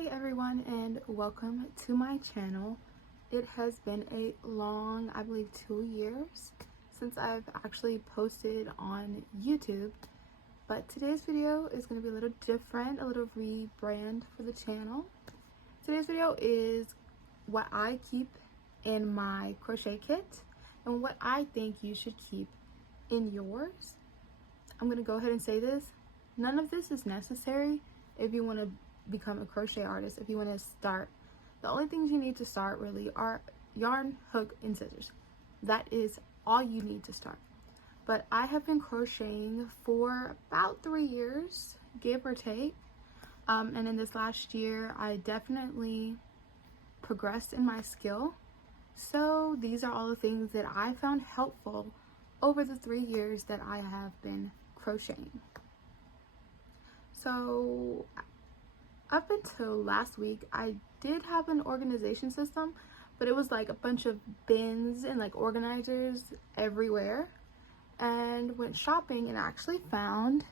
Hey everyone, and welcome to my channel. It has been a long, I believe 2 years since I've actually posted on YouTube, but today's video is going to be a little different, a little rebrand for the channel. Today's video is what I keep in my crochet kit and what I think you should keep in yours. I'm going to go ahead and say this. None of this is necessary if you want to become a crochet artist. If you want to start, the only things you need to start really are yarn, hook, and scissors. That is all you need to start. But I have been crocheting for about 3 years, give or take, and in this last year I definitely progressed in my skill. So these are all the things that I found helpful over the 3 years that I have been crocheting. So up until last week, I did have an organization system, but it was like a bunch of bins and like organizers everywhere. And went shopping and actually found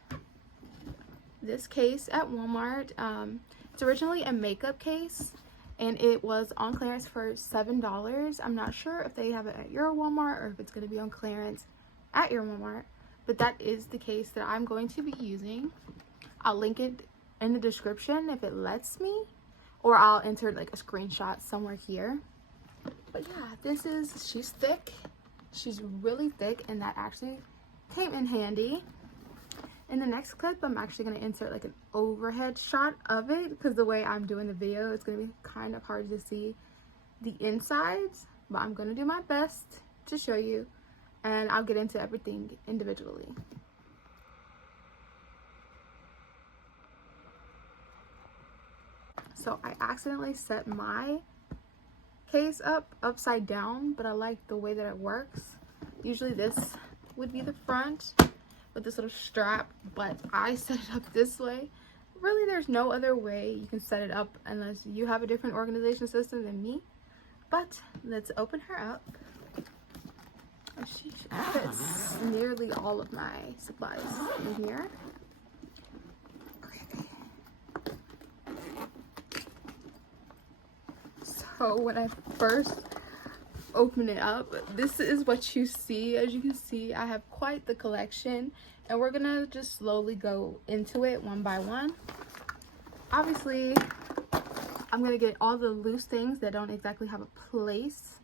this case at Walmart. It's originally a makeup case and it was on clearance for $7. I'm not sure if they have it at your Walmart or if it's going to be on clearance at your Walmart, but that is the case that I'm going to be using. I'll link it in the description if it lets me, or I'll enter like a screenshot somewhere here. But yeah, she's thick. She's really thick, and that actually came in handy. In the next clip, I'm actually going to insert like an overhead shot of it because the way I'm doing the video, it's going to be kind of hard to see the insides, but I'm going to do my best to show you, and I'll get into everything individually. So I accidentally set my case up upside down, but I like the way that it works. Usually this would be the front with this little strap, but I set it up this way. Really, there's no other way you can set it up unless you have a different organization system than me. But let's open her up. She fits nearly all of my supplies in here. So when I first open it up, this is what you see. As you can see, I have quite the collection, and we're gonna just slowly go into it one by one. Obviously, I'm gonna get all the loose things that don't exactly have a place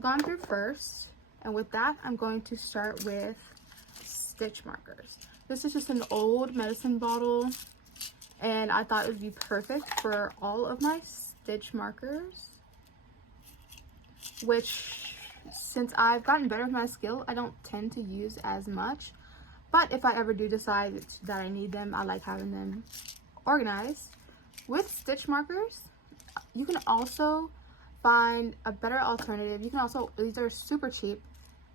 gone through first, and with that, I'm going to start with stitch markers. This is just an old medicine bottle, and I thought it would be perfect for all of my stitch markers, which, since I've gotten better with my skill, I don't tend to use as much. But if I ever do decide that I need them, I like having them organized. With stitch markers, you can also find a better alternative. You can also, these are super cheap.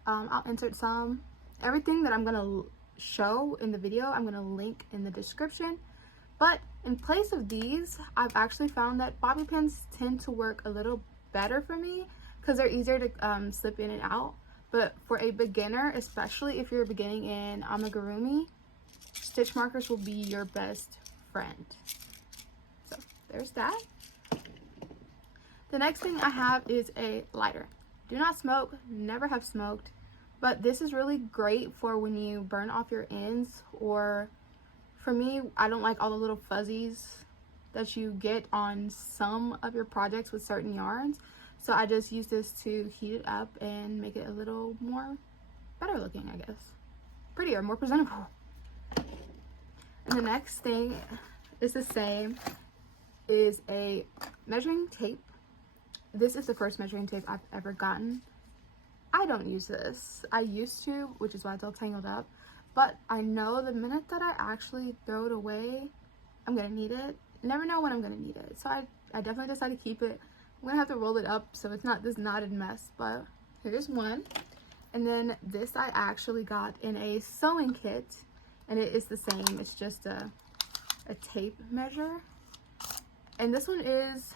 I'll insert some. Everything that I'm going to show in the video, I'm going to link in the description. But in place of these, I've actually found that bobby pins tend to work a little better for me because they're easier to slip in and out. But for a beginner, especially if you're beginning in amigurumi, stitch markers will be your best friend. So there's that. The next thing I have is a lighter. Do not smoke, never have smoked, but this is really great for when you burn off your ends, or for me, I don't like all the little fuzzies that you get on some of your projects with certain yarns. So I just use this to heat it up and make it a little more better looking, I guess. Prettier, more presentable. And the next thing is the same, is a measuring tape. This is the first measuring tape I've ever gotten. I don't use this. I used to, which is why it's all tangled up. But I know the minute that I actually throw it away, I'm gonna need it. Never know when I'm gonna need it. So I definitely decided to keep it. I'm gonna have to roll it up so it's not this knotted mess, but here's one. And then this I actually got in a sewing kit, and it is the same. It's just a tape measure. And this one is,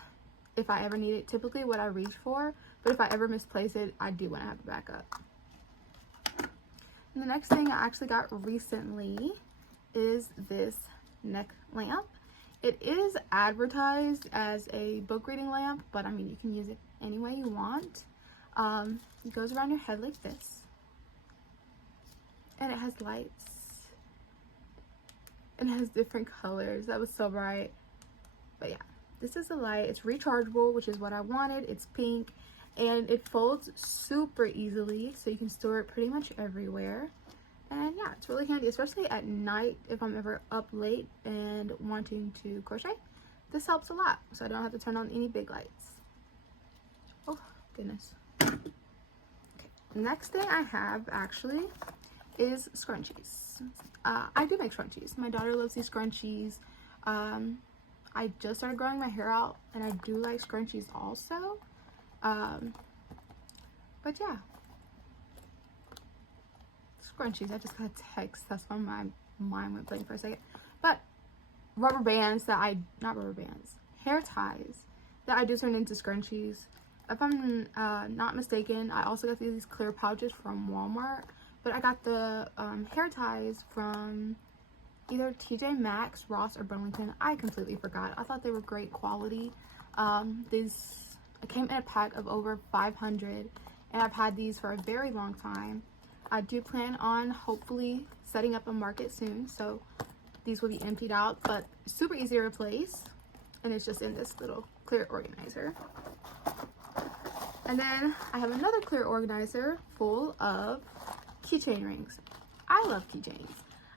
if I ever need it, typically what I reach for, but if I ever misplace it, I do want to have it back up. And the next thing I actually got recently is this neck lamp. It is advertised as a book reading lamp, but I mean, you can use it any way you want. It goes around your head like this, and it has lights, and it has different colors. That was so bright. But yeah, this is the light. It's rechargeable, which is what I wanted. It's pink, and it folds super easily, so you can store it pretty much everywhere. And yeah, it's really handy, especially at night if I'm ever up late and wanting to crochet. This helps a lot, so I don't have to turn on any big lights. Oh goodness. Okay, next thing I have actually is scrunchies. I do make scrunchies. My daughter loves these scrunchies. I just started growing my hair out, and I do like scrunchies also. But yeah, scrunchies. I just got a text. That's why my mind went blank for a second. But rubber bands that not rubber bands, hair ties that I do turn into scrunchies. If I'm not mistaken, I also got these clear pouches from Walmart, but I got the hair ties from either TJ Maxx, Ross, or Burlington. I completely forgot. I thought they were great quality. These came in a pack of over 500, and I've had these for a very long time. I do plan on hopefully setting up a market soon, so these will be emptied out, but super easy to replace, and it's just in this little clear organizer. And then I have another clear organizer full of keychain rings. I love keychains.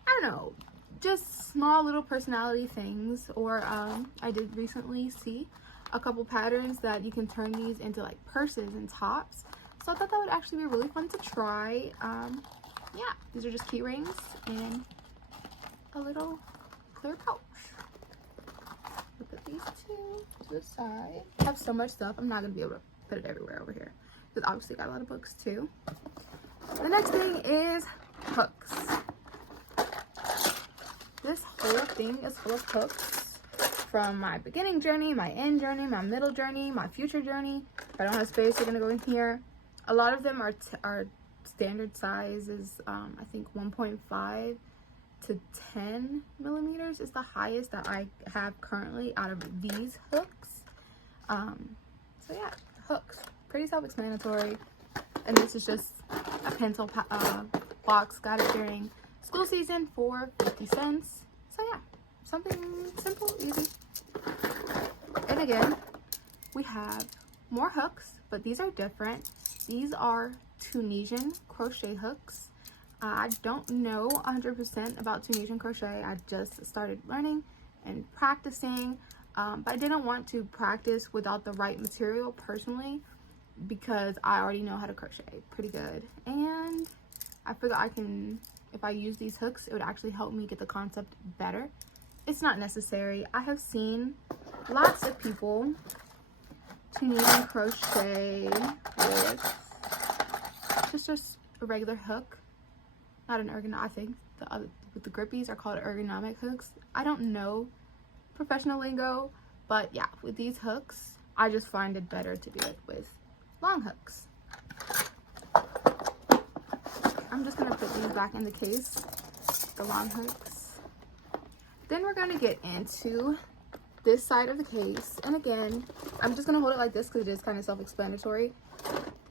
I don't know, just small little personality things. Or I did recently see a couple patterns that you can turn these into like purses and tops. So I thought that would actually be really fun to try. Yeah, these are just key rings and a little clear pouch. We'll put these two to the side. I have so much stuff, I'm not going to be able to put it everywhere over here, because obviously got a lot of books too. The next thing is hooks. This whole thing is full of hooks from my beginning journey, my end journey, my middle journey, my future journey. If I don't have space, they're going to go in here. A lot of them are standard sizes. I think 1.5 to 10 millimeters is the highest that I have currently out of these hooks. So yeah, hooks, pretty self-explanatory. And this is just a pencil box. Got it during school season for 50 cents. So yeah, something simple, easy. And again, we have more hooks, but these are different. These are Tunisian crochet hooks. I don't know 100% about Tunisian crochet. I just started learning and practicing, but I didn't want to practice without the right material personally, because I already know how to crochet pretty good, and I feel that if I use these hooks, it would actually help me get the concept better. It's not necessary. I have seen lots of people Tunisian crochet with just a regular hook, not an ergonomic. I think with the grippies are called ergonomic hooks. I don't know professional lingo, but yeah, with these hooks, I just find it better to do it with long hooks. I'm just gonna put these back in the case, the long hooks. Then we're gonna get into this side of the case, and again, I'm just gonna hold it like this because it is kind of self-explanatory.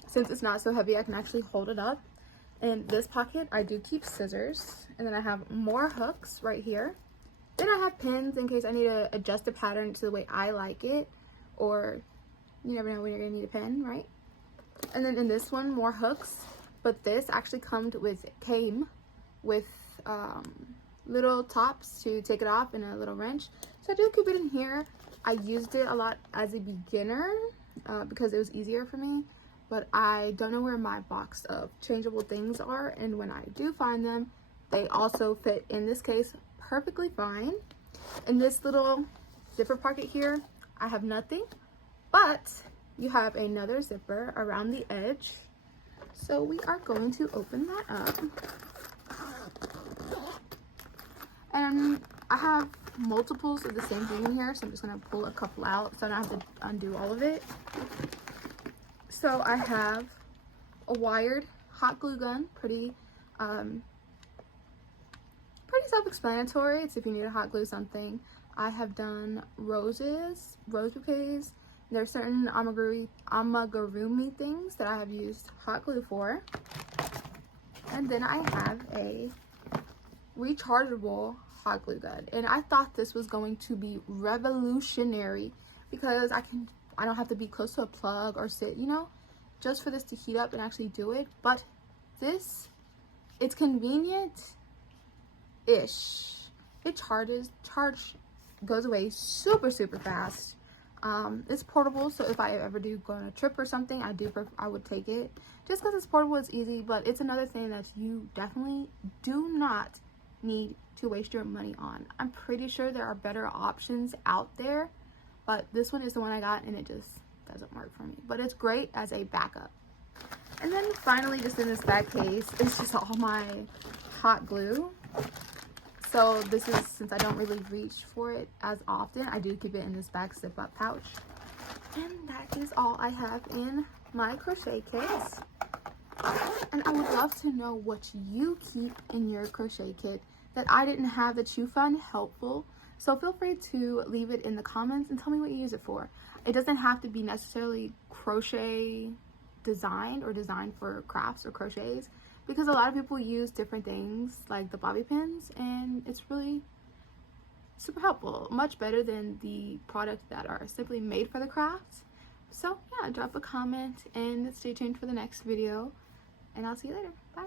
Since it's not so heavy, I can actually hold it up. In this pocket, I do keep scissors, and then I have more hooks right here. Then I have pins in case I need to adjust the pattern to the way I like it, or you never know when you're gonna need a pin, right? And then in this one, more hooks, but this actually came with little tops to take it off and a little wrench. So I do keep it in here. I used it a lot as a beginner because it was easier for me, but I don't know where my box of changeable things are, and when I do find them, they also fit in this case perfectly fine. In this little zipper pocket here, I have nothing, but you have another zipper around the edge. So we are going to open that up. And I have multiples of the same thing in here, so I'm just going to pull a couple out so I don't have to undo all of it. So I have a wired hot glue gun, pretty self-explanatory. It's if you need to hot glue something. I have done rose bouquets. There's certain amigurumi things that I have used hot glue for. And then I have a rechargeable hot glue gun. And I thought this was going to be revolutionary because I don't have to be close to a plug or sit, you know, just for this to heat up and actually do it. But this, it's convenient-ish. It goes away super fast. It's portable, so if I ever do go on a trip or something, I would take it just because it's portable. It's easy, but it's another thing that you definitely do not need to waste your money on. I'm pretty sure there are better options out there, but this one is the one I got, and it just doesn't work for me, but it's great as a backup. And then finally, just in this bag case, is just all my hot glue. So this is, since I don't really reach for it as often, I do keep it in this bag zip-up pouch. And that is all I have in my crochet kits. And I would love to know what you keep in your crochet kit that I didn't have that you found helpful. So feel free to leave it in the comments and tell me what you use it for. It doesn't have to be necessarily crochet designed or designed for crafts or crochets, because a lot of people use different things like the bobby pins, and it's really super helpful, much better than the products that are simply made for the crafts. So yeah, drop a comment and stay tuned for the next video, and I'll see you later. Bye.